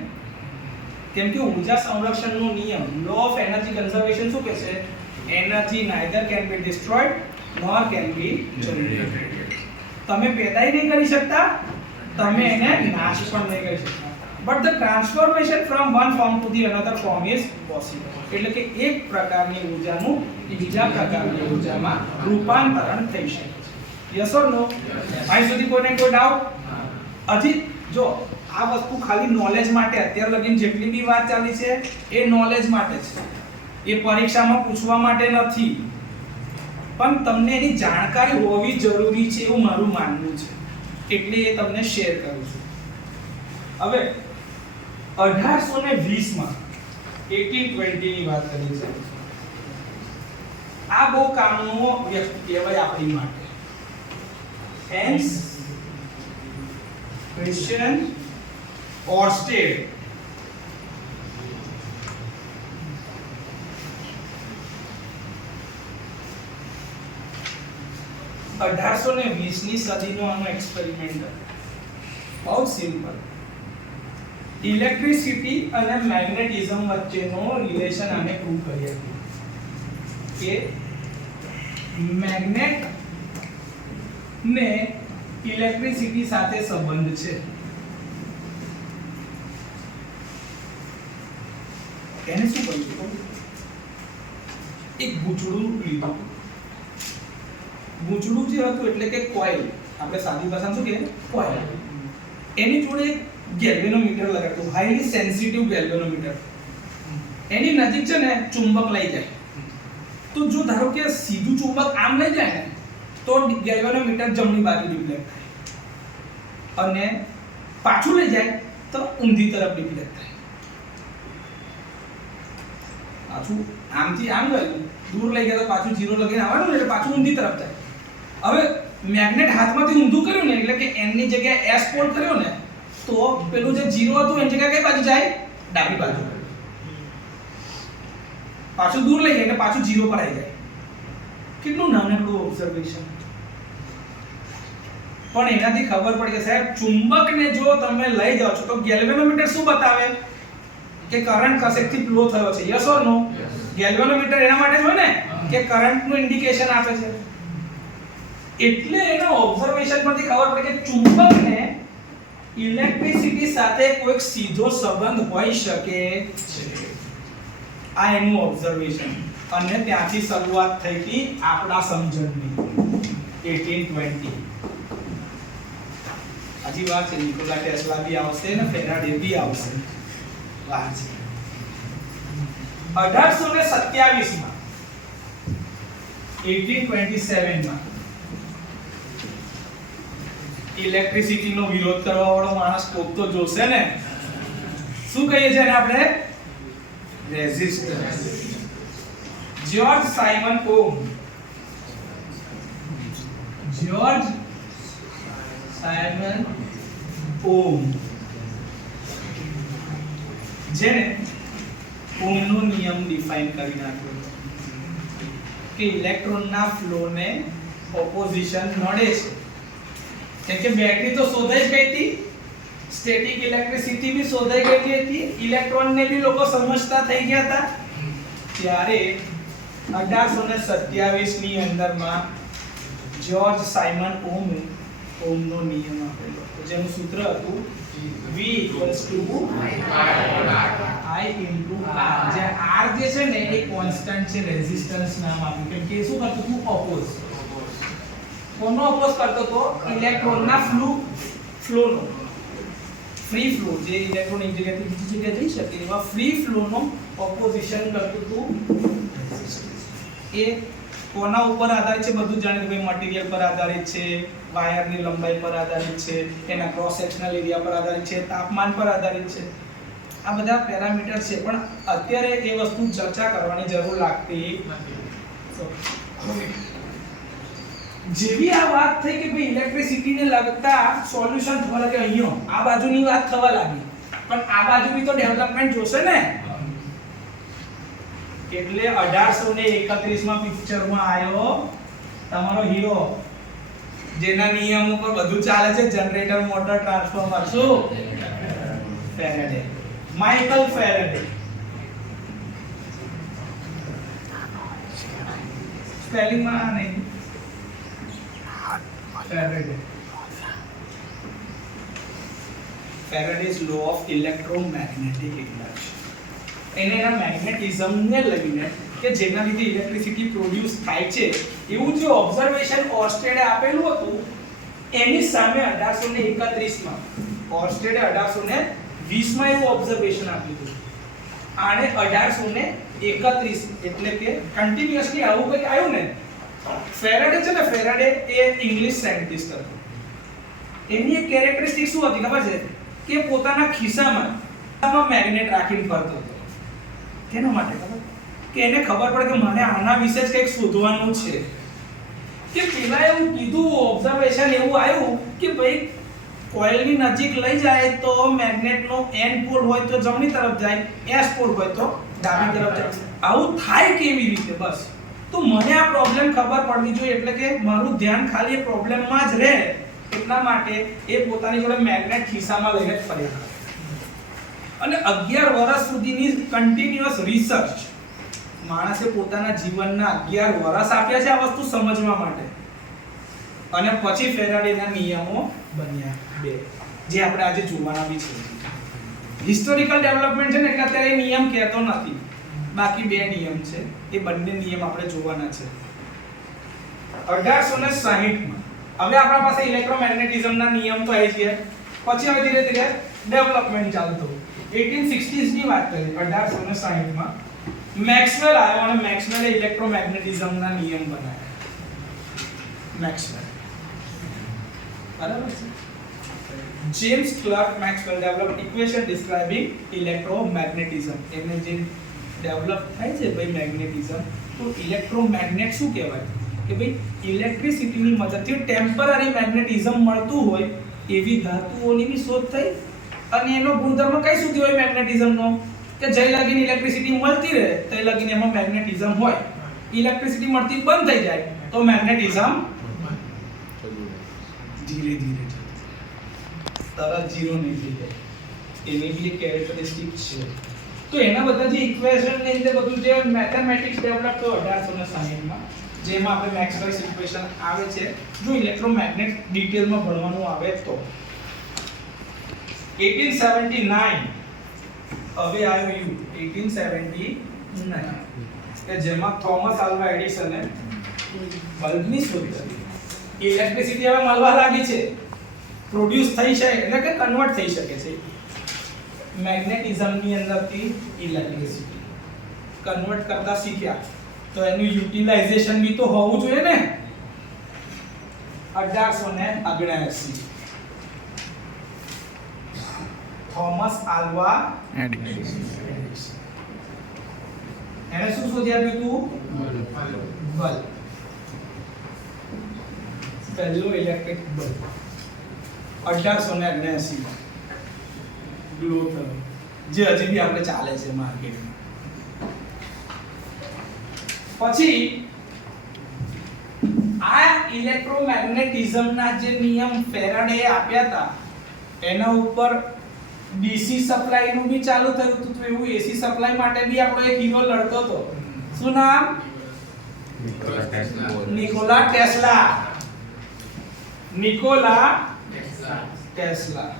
કેમ કે ઉર્જા સંરક્ષણનો નિયમ લો ઓફ એનર્જી કન્ઝર્વેશન શું કહે છે? Energy neither can be destroyed nor can be generated. તમે પેદાઈ નહીં કરી શકતા તમે એને નાશ પણ નહીં કરી શકતા. But the transformation from one form to the another form is possible. એટલે કે એક પ્રકારની ઉર્જાનું બીજા પ્રકારની ઉર્જામાં રૂપાંતરણ થઈ શકે છે. યસ ઓર નો? અહીં સુધી કોઈને કોઈ ડાઉટ? હજી જો આ વસ્તુ ખાલી નોલેજ માટે અત્યાર લગીન જેટલી બી વાત ચાલી છે એ નોલેજ માટે છે. એ પરીક્ષામાં પૂછવા માટે નથી પણ તમને એની જાણકારી હોવી જરૂરી છે એવું મારું માનવું છે. એટલે એ તમને શેર કરું છું. હવે 1820 માં 1820 ની વાત કરી છે. આ બહુ કામનો વ્યક્તિ કહેવાય આપણી માટે. Hans Christian Oersted. અઢારસો ને 20ની સદીનો આનો એક્સપેરિમેન્ટ બહુ સિમ્પલ. ઇલેક્ટ્રિસિટી અને મેગ્નેટિઝમ વચ્ચેનો રિલેશન આને પ્રૂવ કરી હતી કે મેગ્નેટ ને ઇલેક્ટ્રિસિટી સાથે સંબંધ છે. એને શું કર્યું? એક ગૂંચળું લીધું. ગૂંચળું જે હતું એટલે કે કોઇલ, આપણે સાદી ભાષામાં શું કહીએ? કોઇલ. એની જોડે ગેલ્વેનોમીટર લગાડતું, હાઈલી સેન્સિટિવ ગેલ્વેનોમીટર. એની નજીક છે ને ચુંબક લઈ જાય. તો જો ધારો કે સીધું ચુંબક આમ લઈ જાય ને તો ગેલ્વેનોમીટર જમણી બાજુ ડિફ્લેક્ટ થાય અને પાછું લઈ જાય તો ઊંધી તરફ ડિફ્લેક્ટ થાય. પાછું આમથી આમ ગયું, દૂર લઈ ગયા તો પાછું 0 લગીને આવવાનું એટલે પાછું ઊંધી તરફ જાય. હવે મેગ્નેટ હાથમાંથી ઊંધું કર્યું ને એટલે કે n ની જગ્યાએ s પોલ કર્યો ને તો પેલું જે 0 હતું એની જગ્યાએ કઈ બાજુ જાય? ડાબી બાજુ. પાછું દૂર લઈ જાય એટલે પાછું 0 પર આવી જાય. કેટલું નાનકડું ઓબ્ઝર્વેશન. પણ એનાથી ખબર પડી કે સાહેબ ચુંબકને જો તમે લઈ જાઓ છો તો ગેલ્વેનોમીટર શું બતાવે? કે કરંટ કશેકથી ફ્લો થયો છે, યસ ઓર નો? ગેલ્વેનોમીટર એના માટે જ હોય ને કે કરંટનું ઇન્ડિકેશન આપે છે. એટલે એના ઓબ્ઝર્વેશન પરથી ખબર પડે કે ચુંબકને ઇલેક્ટ્રિસિટી સાથે કોઈક સીધો સંબંધ હોઈ શકે છે. આ એનું ઓબ્ઝર્વેશન. અને ત્યાંથી શરૂઆત થઈ હતી આપણા સમજણની 1820. હજી વાત છે, નિકોલા ટેસ્લા બી આવશે ને ફેરાડે બી આવશે. વાત છે 1827 માં 1827 માં ઇલેક્ટ્રિસિટીનો વિરોધ કરવા વાળો માણસ કોક તો જોશે ને. શું કહીએ છીએ આપણે? રેઝિસ્ટન્સ. જ્યોર્જ સાયમન ઓમ. જ્યોર્જ સાયમન ઓમ જેને ઓમનો નિયમ ડિફાઇન કરી નાખ્યો કે ઇલેક્ટ્રોનના ફ્લોને ઓપોઝિશન નડે છે. કેમ કે બેટરી તો શોધાઈ ગઈ હતી, સ્ટેટિક ઇલેક્ટ્રિસિટી બી શોધાઈ ગઈ હતી, ઇલેક્ટ્રોનને બી લોકો સમજતા થઈ ગયા હતા. ત્યારે 1827 ની અંદરમાં જ્યોર્જ સાયમન ઓમે ઓમનો નિયમ આપેલો જેનું સૂત્ર હતું V I into R. જે R જે છે ને એ કોન્સ્ટન્ટ છે, રેઝિસ્ટન્સ નામ આપ્યું કેમ કે શું કરતું હતું? ઓપોઝ. કોનો ઓપોઝ કરતો તો? ઇલેક્ટ્રોનના ફ્લોનો. ફ્રી ફ્લો, જે ઇલેક્ટ્રોન એક જગ્યાએથી બીજી જગ્યાએ જઈ શકે એવા ફ્રી ફ્લોનો ઓપોઝિશન કરતું હતું. એ કોના ઉપર આધારિત છે? બધું જાણે કે ભાઈ મટીરીયલ પર આધારિત છે, વાયરની લંબાઈ પર આધારિત છે, એના ક્રોસ સેક્શનલ એરિયા પર આધારિત છે, તાપમાન પર આધારિત છે. આ બધા પેરામીટર છે, પણ અત્યારે એ વસ્તુ ચર્ચા કરવાની જરૂર લાગતી નથી. જેવી આ વાત થઈ કે ભાઈ ઇલેક્ટ્રિસિટીને લગતા સોલ્યુશન થવા લાગે, અહીંયા આ બાજુની વાત થવા લાગી, પણ આ બાજુ બી તો ડેવલપમેન્ટ જોશે ને. એટલે 1831 માં પિક્ચરમાં આવ્યો તમારો હીરો, જેના નિયમો પર બધું ચાલે છે, જનરેટર, મોટર, ટ્રાન્સફોર્મર. શું? ફેરાડે. Michael Faraday. સ્પેલિંગ માં નહીં, Faraday. Faraday's law of electromagnetic induction. એના મેગ્નેટિઝમને લઈને કે જેના લીધે ઇલેક્ટ્રિસિટી પ્રોડ્યુસ થાય છે એવું જે ઓબ્ઝર્વેશન ઓર્સ્ટેડે આપેલું હતું એની સામે 1831 માં ઓર્સ્ટેડે 1820 માં એવું ઓબ્ઝર્વેશન આપ્યું હતું. આને 1831 એટલે કે કન્ટિન્યુઅસલી આવું કંઈક આવ્યું ને. ફેરાડે છે ને, ફેરાડે એ ઇંગ્લિશ સાયન્ટિસ્ટ હતો. એની એક કેરેક્ટરિસ્ટિક શું હતી ખબર છે? કે પોતાના ખિસ્સામાં મેગ્નેટ રાખીને ફરતો હતો. કેના માટે ખબર? કે એને ખબર પડે કે મને આના વિશે જ કંઈક શોધવાનું છે. કે પેલા એવું કીધું, ઓબ્ઝર્વેશન એવું આવ્યું કે ભાઈ કોઇલની નજીક લઈ જાય તો મેગ્નેટનો N પોલ હોય તો જમણી તરફ જાય, S પોલ હોય તો ડાબી તરફ જાય. આવું થાય કેવી રીતે? બસ તો મને આ પ્રોબ્લેમ ખબર પડવી જોઈએ, એટલે કે મારું ધ્યાન ખાલી એ પ્રોબ્લેમમાં જ રહે એટલા માટે એ પોતાની જોડે મેગ્નેટ ખિસ્સામાં લઈને જ ફર્યા. અને 11 વર્ષ સુધીની કન્ટિન્યુઅસ રિસર્ચ માણસે પોતાના જીવનના 11 વર્ષ આપ્યા છે આ વસ્તુ સમજવા માટે. અને પછી ફેરાડેના નિયમો બન્યા બે, જે આપણે આજે જોવાના બી છે. હિસ્ટોરિકલ ડેવલપમેન્ટ છે ને એટલે અત્યારે એ નિયમ કહેતો નથી, બાકી બે નિયમ છે, એ બંને નિયમ આપણે જોવાના છે. 1860 માં હવે આપણા પાસે ઇલેક્ટ્રોમેગ્નેટિઝમના નિયમ તો આવી ગયા, પછી હવે ધીરે ધીરે ડેવલપમેન્ટ ચાલતું. 1860s ની વાત કરીએ. 1860 માં મેક્સવેલ આવ્યો અને મેક્સવેલે ઇલેક્ટ્રોમેગ્નેટિઝમના નિયમ બનાવ્યા. મેક્સવેલ, બરાબર છે. James clerk Maxwell developed equation describing electromagnetism. એને જે ડેવલપ થાય છે ભાઈ મેગ્નેટિઝમ, તો ઇલેક્ટ્રોમેગ્નેટ શું કહેવાય? કે ભાઈ ઇલેક્ટ્રિસિટીની મદદથી ટેમ્પરરી મેગ્નેટિઝમ મળતું હોય એવી ધાતુઓની બી શોધ થઈ. અને એનો ગુણધર્મ કઈ સુધી હોય મેગ્નેટિઝમનો? કે જઈ લગીને ઇલેક્ટ્રિસિટી મળતી રહે તો લગીને એમાં મેગ્નેટિઝમ હોય. ઇલેક્ટ્રિસિટી મળતી બંધ થઈ જાય તો મેગ્નેટિઝમ ધીરે ધીરે તરત ઝીરો નહીં થઈ જાય. એની બી એક કેરેક્ટરિસ્ટિક છે. તો એના બધા જે ઇક્વેશન ને એટલે બધું જે મેથેમેટિક્સ ડેવલપ તો 1860 માં જેમાં આપણે મેક્સવેલ્સ ઇક્વેશન આવે છે જો ઇલેક્ટ્રોમેગ્નેટ ડિટેલમાં ભણવાનું આવે તો 1879 હવે આવ્યો યુ 1879 કે જેમાં થોમસ આલ્વા એડિસને બલ્બની શોધ કરી ઇલેક્ટ્રિસિટી હવે મળવા લાગી છે પ્રોડ્યુસ થઈ શકે એટલે કે કન્વર્ટ થઈ શકે છે મેગ્નેટિઝમ ની અંદરથી ઇલેક્ટ્રિસિટી કન્વર્ટ કરતા શીખ્યા તો એનું યુટિલાઇઝેશન બી તો હોવું જોઈએ ને 1879 થોમસ આલ્વા એડિસન એને શું શોધી આપ્યું હતું બલ્બ પહેલો ઇલેક્ટ્રિક બલ્બ 1879 માં ગ્લો થયો જે હજી બી આપણે ચાલે છે માર્કેટમાં પછી આ ઇલેક્ટ્રોમેગ્નેટિઝમના જે નિયમ ફેરાડે આપ્યા હતા એના ઉપર ડીસી સપ્લાય નું બી ચાલુ થયું હતું તો એવું એસી સપ્લાય માટે બી આપણો એક હીરો લડતો હતો શું નામ નિકોલા ટેસ્લા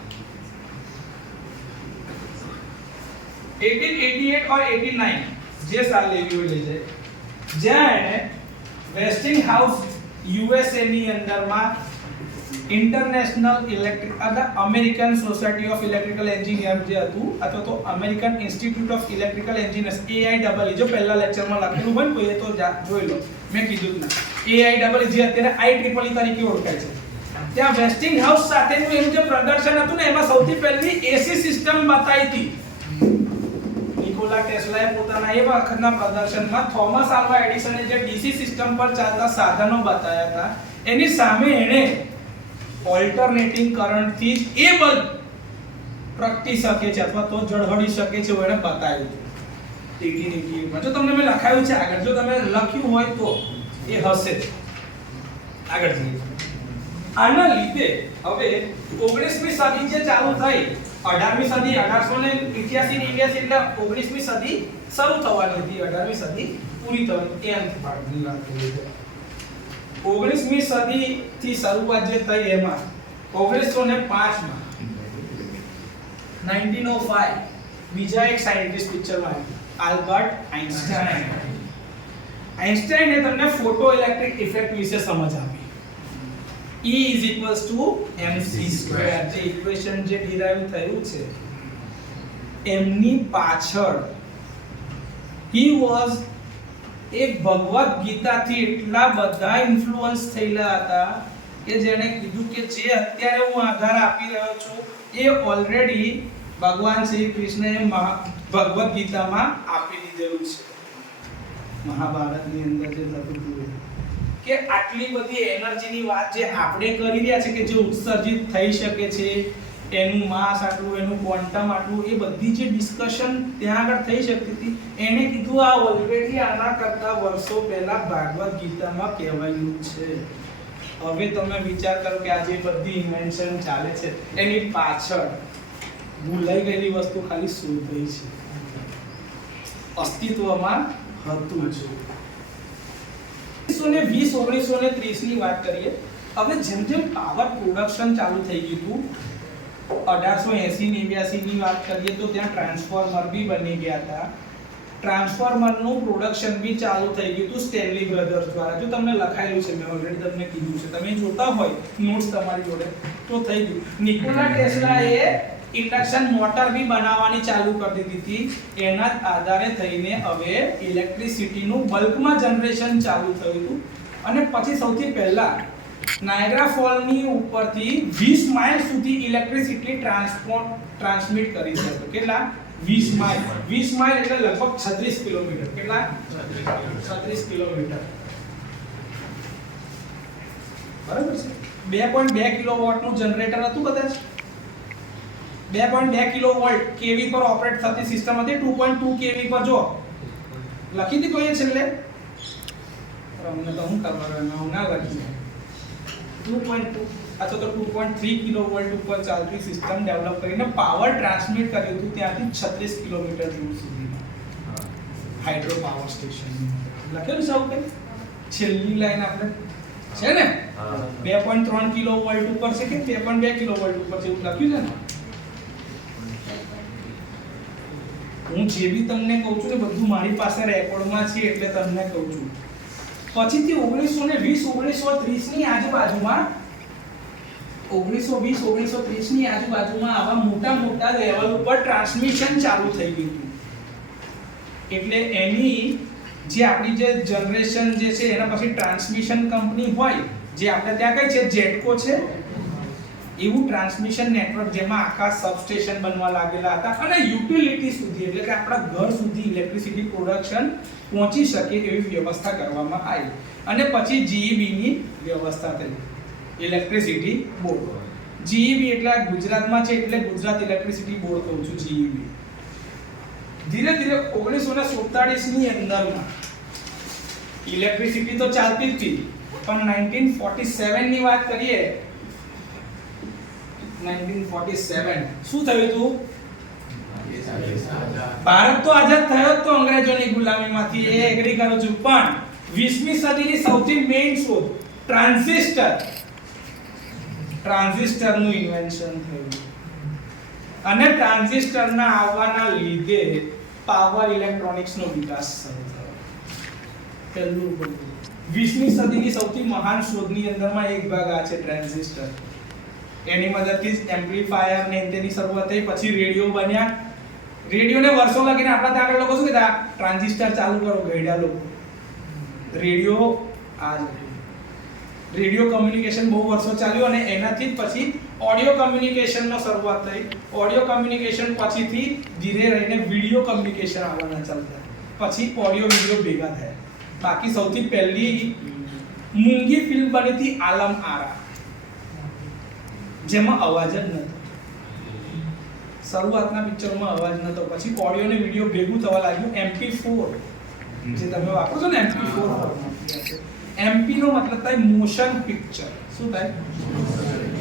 1888 और 89 જે સાલ લેવી હોય લઈ જાય જ્યાં એને વેસ્ટિંગહાઉસ યુએસએ ની અંદરમાં international electric American society of electrical engineer જે હતું અથવા તો American institute of electrical engineers AIEE જો પહેલા લેક્ચરમાં લખેલું હોય તો એ તો જોઈ લો મેં કીધું જ ના AIEE જે અત્યારે IEEE તરીકે ઓળખાય છે ત્યાં વેસ્ટિંગહાઉસ સાથેનું એનું જે પ્રદર્શન હતું ને એમાં સૌથી પહેલી એસી સિસ્ટમ બતાવી હતી નિકોલા ટેસ્લાએ પોતાના એ વખતના પ્રદર્શનમાં થોમસ આલ્વા એડિસને જે ડીસી સિસ્ટમ પર ચાલતા સાધનો બતાવ્યા હતા એની સામે એણે ઓલ્ટરનેટિંગ કરંટ થી એ બલ્બ પ્રગટી શકે છે અથવા તો ઝળહળી શકે છે એને બતાવ્યું 1888 માં જો તમને મેં લખાયું છે આગળ જો તમે લખ્યું હોય તો એ હશે આગળ જઈએ આના લીધે હવે 19મી સદી જે ચાલુ થઈ 18મી સદી 1888 89 એટલે 19મી સદી શરૂ થવાની હતી 18મી સદી પૂરી થવાની એમ પાડની વાત કરી છે 19મી સદી થી શરૂઆત જે થઈ એમાં 1905 માં 1905 બીજા એક સાયન્ટિસ્ટ પિક્ચરમાં આલ્બર્ટ આઇન્સ્ટાઈને તમને ફોટો ઇલેક્ટ્રિક ઇફેક્ટ વિશે સમજ આપી E is equals to mc² જે ઇક્વેશન જે ડિરાઈવ થયું છે એમની પાછળ he was એક ભગવદ ગીતાથી એટલા બધા ઇન્ફ્લુઅન્સ થયેલા હતા કે જેણે કીધું કે જે અત્યારે હું આધાર આપી રહ્યો છું એ ઓલરેડી ભગવાન શ્રી કૃષ્ણએ ભગવદ ગીતામાં આપી દીધેલું છે મહાભારતની અંદર જે થતું હતું કે આટલી બધી એનર્જીની વાત જે આપણે કરી રહ્યા છે કે જે ઉત્સર્જિત થઈ શકે છે એનું માસ આટલું એનું ક્વોન્ટમ આટલું એ બધી જે ડિસ્કશન ત્યાં આગળ થઈ શકતી હતી એને કીધું આ ઓલરેડી આના કરતા વર્ષો પહેલા ભાગવત ગીતામાં કહેવાયું છે હવે તમે વિચાર કરો કે આ જે બધી ઇન્વેન્શન ચાલે છે એની પાછળ ભૂલાઈ ગયેલી વસ્તુ ખાલી શું થઈ છે અસ્તિત્વમાં હતું જ 1920 1930 ની વાત કરીએ હવે જેમ જેમ પાવર પ્રોડક્શન ચાલુ થઈ ગયું હતું 1880 89 ની વાત કરીએ તો ત્યાં ટ્રાન્સફોર્મર બી બની ગયા હતા ટ્રાન્સફોર્મરનું પ્રોડક્શન બી ચાલુ થઈ ગયું હતું સ્ટેનલી બ્રધર્સ દ્વારા જો તમને લખાયેલું છે મેં ઓલરેડી તમને કીધું છે તમે જોતા હોય નોટ્સ તમારી જોડે તો થઈ ગયું નિકોલા ટેસ્લાએ ઇન્ડક્શન મોટર બી બનાવવાની ચાલુ કરી દીધી હતી એના આધારે થઈને હવે ઇલેક્ટ્રિસિટીનું બલ્કમાં જનરેશન ચાલુ થયું હતું અને પછી સૌથી પહેલા નાયગ્રા ફોલની ઉપરથી 20 માઇલ સુધી ઇલેક્ટ્રિસિટી ટ્રાન્સમિટ કરી શકે કેટલા 20 માઇલ એટલે લગભગ 36 કિલોમીટર કેટલા 36 કિલોમીટર બરાબર છે 2.2 કિલોવોટનું જનરેટર હતું કદાચ 2.2 કિલોવોલ્ટ કેવી પર ઓપરેટ થતી સિસ્ટમ હતી 2.2 કેવી પર જો લખી દી કોઈ છેલ્લે અમને તો હું કરવાનું હું ના લખી 2.2 અથવા તો 2.3 કિલોવોલ્ટ ઉપર ચાલતી સિસ્ટમ ડેવલપ કરીને પાવર ટ્રાન્સમિટ કર્યું હતું ત્યાંથી 36 કિલોમીટર દૂર સુધીમાં હાઇડ્રો પાવર સ્ટેશન લખેલું છે આવું કંઈ છેલ્લી લાઈન આપણે છે ને 2.3 કિલોવોલ્ટ ઉપર છે કે 2.2 કિલોવોલ્ટ ઉપર છે એવું લખ્યું છે ને હું જે બી તમને કહું છું ને બધું મારી પાસે રેકોર્ડમાં છે એટલે તમને કહું છું પછીથી 1920 1930 ની આજુબાજુમાં 1920 1930 ની આજુબાજુમાં આવા મોટા લેવલ ઉપર ટ્રાન્સમિશન ચાલુ થઈ ગયું હતું એટલે એની જે આપણી જે જનરેશન જે છે એના પછી ટ્રાન્સમિશન કંપની હોય જે આપણે ત્યાં કઈ છે જેટકો છે એવું ટ્રાન્સમિશન નેટવર્ક જેમાં આખા સબસ્ટેશન બનવા લાગેલા હતા અને યુટિલિટી સુધી એટલે કે આપણા ઘર સુધી ઇલેક્ટ્રિસિટી પ્રોડક્શન પહોંચી શકે એવી વ્યવસ્થા કરવામાં આવી અને પછી જીઈબી ની વ્યવસ્થા થઈ ઇલેક્ટ્રિસિટી બોર્ડ જીઈબી એટલે ગુજરાતમાં છે એટલે ગુજરાત ઇલેક્ટ્રિસિટી બોર્ડ કહું છું જીઈબી ધીરે ધીરે 1947 ની અંદરમાં ઇલેક્ટ્રિસિટી તો ચાલતી જ હતી પણ 1947 ની વાત કરીએ 1947 શું થયું હતું ભારત તો આઝાદ થયો તો અંગ્રેજોની ગુલામીમાંથી એ એગ્રી કરું છું પણ 20મી સદીની સૌથી મેઇન શોધ ટ્રાન્ઝિસ્ટરનું ઇન્વેન્શન થયું અને ટ્રાન્ઝિસ્ટરના આવવાના લીધે પાવર ઇલેક્ટ્રોનિક્સનો વિકાસ શરૂ થયો પહેલું 20મી સદીની સૌથી મહાન શોધની અંદરમાં એક ભાગ આ છે ટ્રાન્ઝિસ્ટર એની મદદથી જ એમ્પ્લીફાયર ને તેની શરૂઆત થઈ પછી રેડિયો બન્યા રેડિયોને વર્ષો લાગીને આપણા ત્યાં આગળ લોકો શું કહેતા ટ્રાન્ઝિસ્ટર ચાલુ કરો ગઈડા લોકો રેડિયો આ જ રેડિયો કમ્યુનિકેશન બહુ વર્ષો ચાલ્યું અને એનાથી જ પછી ઓડિયો કમ્યુનિકેશનનો શરૂઆત થઈ ઓડિયો કમ્યુનિકેશન પછીથી ધીરે રહીને વિડિયો કમ્યુનિકેશન આવવાના ચાલતા પછી ઓડિયો વિડિયો ભેગા થયા બાકી સૌથી પહેલી મૂંગી ફિલ્મ બની હતી આલમ આરા જેમાં અવાજ જ નહોતો શરૂઆતના પિક્ચરમાં અવાજ નહોતો પછી ઓડિયો ને વિડિયો ભેગું થવા લાગ્યું MP4 જે તમે વાપરો છો ને MP4 MP નો મતલબ થાય મોશન પિક્ચર શું થાય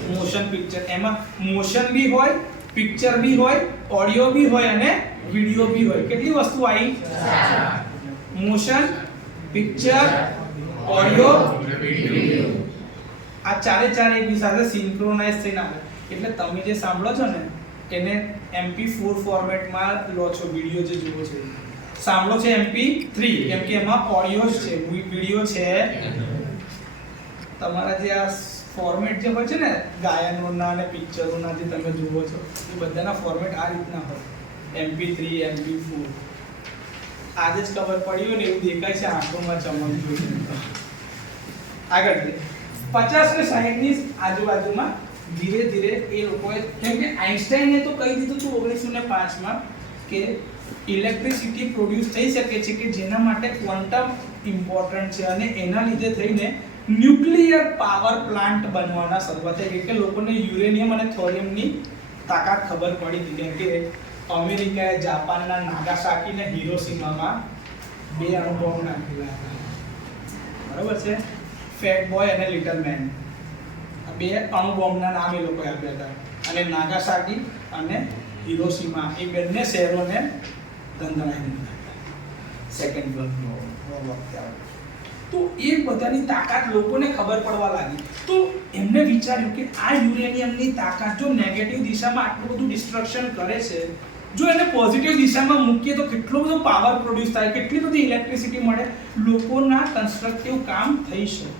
મોશન પિક્ચર એમાં મોશન બી હોય પિક્ચર બી હોય ઓડિયો બી હોય અને વિડિયો બી હોય કેટલી વસ્તુ આવી મોશન પિક્ચર ઓડિયો વિડિયો આ ચારે એકબીજા સાથે સિન્ક્રોનાઇઝ થઈને આવે એટલે તમે જે સાંભળો છો ને એને MP4 ફોર્મેટમાં લો છો વિડિયો જે જુઓ છો સાંભળો છે MP3 કેમ કે એમાં ઓડિયો છે વિડિયો છે તમારા જે આ ફોર્મેટ જે હોય છે ને ગાયનોના અને પિક્ચરોના જે તમે જુઓ છો એ બધાના ફોર્મેટ આ રીતના હોય MP3 MP4 આજે જ ખબર પડી હોય ને એવું દેખાય છે આંખોમાં ચમક જોઈને આગળ 50 ને 60 ની આજુબાજુમાં ધીરે ધીરે એ લોકોએ કેમ કે આઇન્સ્ટાઈને તો કહી દીધું હતું 1905 માં કે ઇલેક્ટ્રિસિટી પ્રોડ્યુસ થઈ શકે છે કે જેના માટે ક્વોન્ટમ ઇમ્પોર્ટન્ટ છે અને એના લીધે થઈને ન્યુક્લિયર પાવર પ્લાન્ટ બનવાના શરૂઆત થઈ કે લોકોને યુરેનિયમ અને થોરિયમની તાકાત ખબર પડી હતી કેમ કે અમેરિકાએ જાપાનના નાગાસાકી અને હિરોશીમામાં 2 અણુ બોમ્બ નાખેલા હતા બરાબર છે ફેટ બોય અને લિટલ મેન આ 2 અણુ બોમ્બના નામ એ લોકોએ આપ્યા હતા અને નાગાસાકી અને હિરોશીમા એ બંને શહેરોને દંડનાઈ દીધા સેકન્ડ વર્લ્ડ વોર વખતે તો એ બધાની તાકાત લોકોને ખબર પડવા લાગી તો એમને વિચાર્યું કે આ યુરેનિયમની તાકાત જો નેગેટિવ દિશામાં આટલું બધું ડિસ્ટ્રક્શન કરે છે જો એને પોઝિટિવ દિશામાં મૂકીએ તો કેટલો બધો પાવર પ્રોડ્યુસ થાય કેટલી બધી ઇલેક્ટ્રિસિટી મળે લોકોના કન્સ્ટ્રક્ટિવ કામ થઈ શકે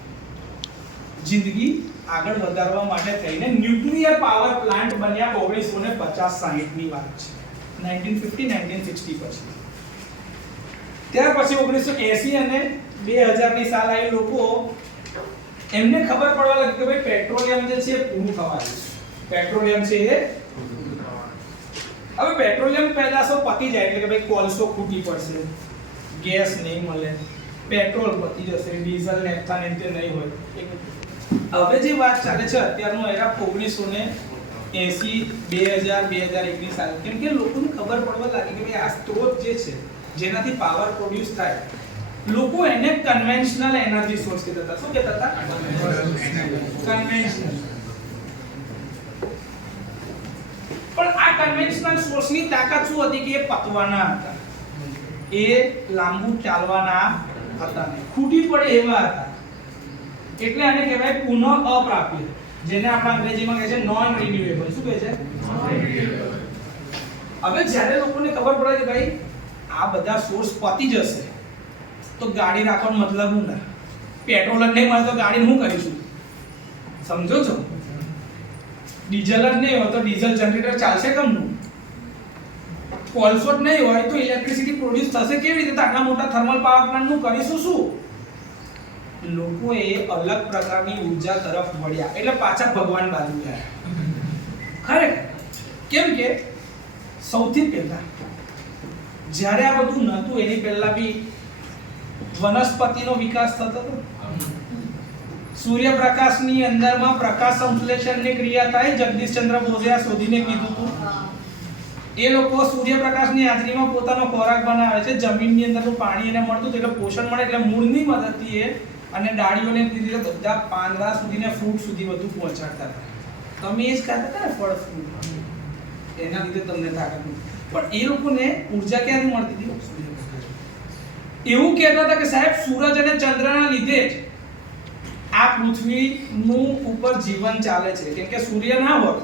જિંદગી આગળ વધારવા માટે થઈને ન્યુક્લિયર પાવર પ્લાન્ટ બન્યા 1950-60 ની વાત છે 1950-1960 પછી ત્યાર પછી 1980 અને 2000 ની સાલ આવી લોકો એમને ખબર પડવા લાગી કે ભાઈ પેટ્રોલિયમ જે છે પૂરું થવા આવ્યું છે પેટ્રોલિયમ છે એ હવે પેટ્રોલિયમ પેદાશો પતી જાય એટલે કે ભાઈ કોલસો ખૂટી પડશે ગેસ નહીં મળે પેટ્રોલ પતી જશે ડીઝલ નેફથાન એમ નહીં હોય હવે જે વાત ચાલે છે અત્યારનો એરા 1980 2000 2001 સાલ કેમ કે લોકોને ખબર પડવા લાગી કે ભાઈ આ સ્ત્રોત જે છે જેનાથી પાવર પ્રોડ્યુસ થાય લોકો એને કન્વેન્શનલ એનર્જી સોર્સ કહેતા હતા શું કહેતા હતા કન્વેન્શનલ પણ આ કન્વેન્શનલ સોર્સની તાકાત શું હતી કે એ પતવાના હતા, એ લાંબુ ચાલવાના હતા, ખૂટી પડે એવા હતા, એટલે આને કહેવાય પુનઃ અપ્રાપ્ય, જેને આપણે અંગ્રેજીમાં કહે છે નોન રિન્યુએબલ. શું કહે છે? હવે જ્યારે લોકોને ખબર પડે કે ભાઈ આ બધા સોર્સ પતી જશે તો ગાડી રાખવાનો મતલબ શું ના, પેટ્રોલ જ નહીં મળે તો ગાડી શું કરીશું? સમજો છો? ડીઝલ જ નહીં હોય તો ડીઝલ જનરેટર ચાલશે કેમનું? કોલસો જ નહીં હોય તો ઇલેક્ટ્રિસિટી પ્રોડ્યુસ થશે કેવી રીતે? આટલા મોટા થર્મલ પાવર પ્લાન્ટ નું કરીશું શું? લોકોએ અલગ પ્રકારની ઉર્જા તરફ વળ્યા એટલે પાછા ભગવાન બાજુ ગયા. ખરેખર કેમ કે સૌથી પહેલા જ્યારે આ બધું નહોતું એની પહેલા બી વનસ્પતિનો વિકાસ થતો હતો. સૂર્યપ્રકાશની અંદરમાં પ્રકાશ સંશ્લેષણની ક્રિયા થાય. જગદીશચંદ્ર બોઝે આ શોધીને કીધું હતું. એ લોકો સૂર્યપ્રકાશની હાજરીમાં પોતાનો ખોરાક બનાવે છે. જમીનની અંદરનું પાણી એને મળતું એટલે પોષણ મળે એટલે મૂળની મદદથી એ અને ડાળીઓને ધીરે બધા પાંદડા સુધીને ફ્રૂટ સુધી બધું પહોંચાડતા હતા. તમે એ જ ખાતા હતા ને ફળ ફ્રૂટ, એના લીધે તમને તાકાત મળતી. પણ એ લોકોને ઊર્જા ક્યાંથી મળતી હતી? એવું કહેતા હતા કે સાહેબ સૂરજ અને ચંદ્રના લીધે જ આ પૃથ્વીનું ઉપર જીવન ચાલે છે, કેમ કે સૂર્ય ના હોત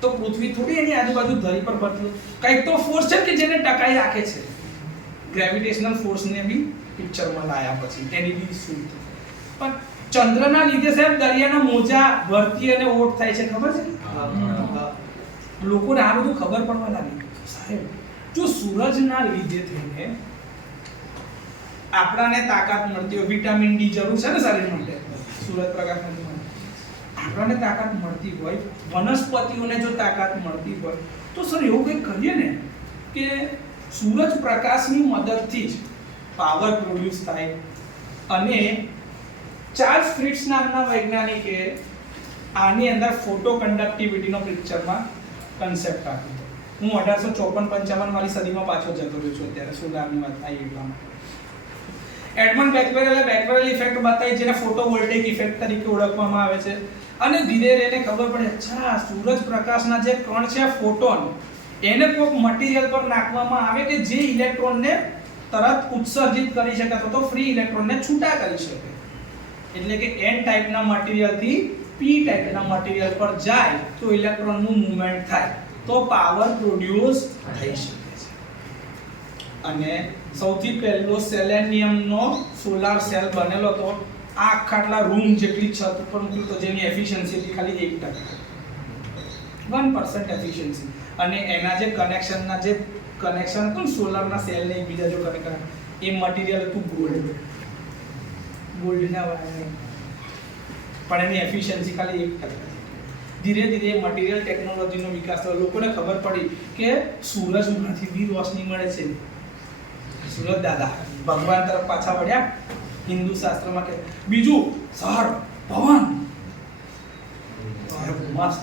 તો પૃથ્વી થોડી એની આજુબાજુ ધરી પર ફરતી. કંઈક તો ફોર્સ છે કે જેને ટકાઈ રાખે છે. ગ્રેવિટેશનલ ફોર્સને બી પિક્ચરમાં લાયા પછી એની બી શું. પણ ચંદ્રના લીધે સાહેબ દરિયાના મોજા ભરતી અને ઓટ થાય છે, ખબર છે? લોકોને આ બધું ખબર પડવા લાગી. સાહેબ જો સૂરજના લીધે થઈને આપણાને તાકાત મળતી હોય, વિટામિન ડી જરૂર છે ને શરીર માટે, સૂરજ પ્રકાશમાંથી મળે, આપણને તાકાત મળતી હોય, વનસ્પતિઓને જો તાકાત મળતી હોય તો સર એવું કંઈક કરીએ ને કે સૂરજ પ્રકાશની મદદથી જ પાવર પ્રોડ્યુસ થાય. અને ચાર્લ્સ ફ્રિટ્ઝ નામના વૈજ્ઞાનિકે આની અંદર ફોટો કન્ડક્ટિવિટીનો પિક્ચરમાં કન્સેપ્ટ આપ્યો. હું 1854-55 વાળી સદીમાં પાછો જતો રહ્યો છું અત્યારે સોલારની વાત આવી એટલા માટે. એડમંડ બેકવેલે બેકવેલ ઇફેક્ટ બતાવી, જેને ફોટોવોલ્ટેઇક ઇફેક્ટ તરીકે ઓળખવામાં આવે છે. અને ધીરે ધીરે એને ખબર પડે અચ્છા સૂરજ પ્રકાશના જે કણ છે ફોટોન, એને કોઈક મટીરીયલ પર નાખવામાં આવે કે જે ઇલેક્ટ્રોનને તરત ઉત્સર્જિત કરી શકે અથવા તો ફ્રી ઇલેક્ટ્રોનને છૂટા કરી શકે. એટલે કે n ટાઈપના મટીરીયલથી p ટાઈપના મટીરીયલ પર જાય તો ઇલેક્ટ્રોનનું મૂવમેન્ટ થાય તો પાવર પ્રોડ્યુસ થઈ શકે છે. અને સૌથી પહેલો સેલેનિયમનો સોલાર સેલ બનેલો તો આ આખા રૂમ જેટલી છત ઉપર મૂક્યું તો જેની એફિશિયન્સી હતી ખાલી 1% એફિશિયન્સી. અને એના જે કનેક્શનના જે કનેક્શન હતું ને સોલારના સેલને એકબીજા જો કનેક્ટ એ મટીરીયલ હતું ગોલ્ડના વાયર, પણ એની એફિશિયન્સી ખાલી 1%. ધીરે ધીરે મટીરીયલ ટેકનોલોજીનો વિકાસ થયો. લોકોને ખબર પડી કે સૂરજમાંથી બી રોશની મળે છે. સૂરજ દાદા ભગવાન તરફ પાછા વળ્યા. હિન્દુ શાસ્ત્રમાં કે બીજું સર પવન મસ્ત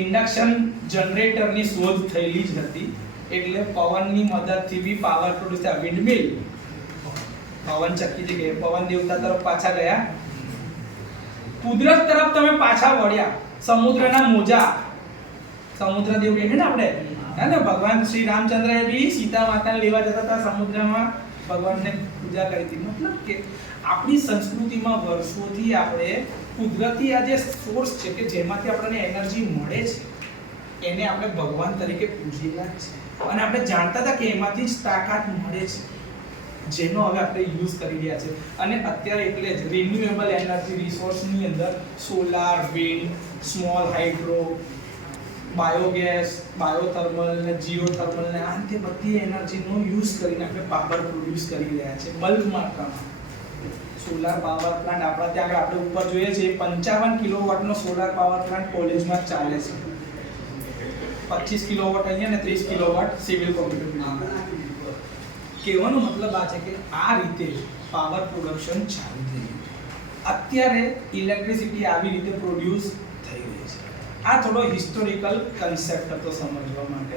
ઇન્ડક્શન જનરેટરની શોધ થયેલી જ હતી એટલે પવનની મદદથી બી પાવર પ્રોડ્યુસ થાય. વિન્ડમિલ પવન ચક્કી જે પવન દેવતા તરફ પાછા ગયા. કુદરત તરફ તમે પાછા વળ્યા. સમુદ્રના મોજા સમુદ્ર દેવ કહે ને આપણે હે ને, ભગવાન શ્રી રામચંદ્રએ બી સીતા માતાને લેવા જતા હતા સમુદ્રમાં, ભગવાનને પૂજા કરી હતી. મતલબ કે આપણી સંસ્કૃતિમાં વર્ષોથી આપણે કુદરતી આ જે સોર્સ છે કે જેમાંથી આપણને એનર્જી મળે છે એને આપણે ભગવાન તરીકે પૂજેલા છે અને આપણે જાણતા હતા કે એમાંથી જ તાકાત મળે છે, જેનો હવે આપણે યુઝ કરી રહ્યા છે. અને અત્યારે એટલે જ રિન્યુએબલ એનર્જી રિસોર્સની અંદર solar, wind, small hydro, biogas, biothermal ને જીઓથર્મલ ને આ તે બધી એનર્જીનો યુઝ કરીને આપણે પાવર પ્રોડ્યુસ કરી રહ્યા છે બલ્ક માત્રામાં. સોલાર પાવર પ્લાન્ટ આપણા ત્યાં આગળ આપણે ઉપર જોઈએ છે 55 કિલોવોટનો સોલાર પાવર પ્લાન્ટ કોલેજમાં ચાલે છે. 25 કિલોવોટ અહીંયા ને 30 કિલોવોટ સિવિલ કોમ્પ્યુટરમાં. કહેવાનો મતલબ આ છે કે આ રીતે પાવર પ્રોડક્શન ચાલુ થઈ ગયું. અત્યારે ઇલેક્ટ્રિસિટી આવી રીતે પ્રોડ્યુસ થઈ રહી છે. આ થોડો હિસ્ટોરિકલ કન્સેપ્ટ હતો સમજવા માટે.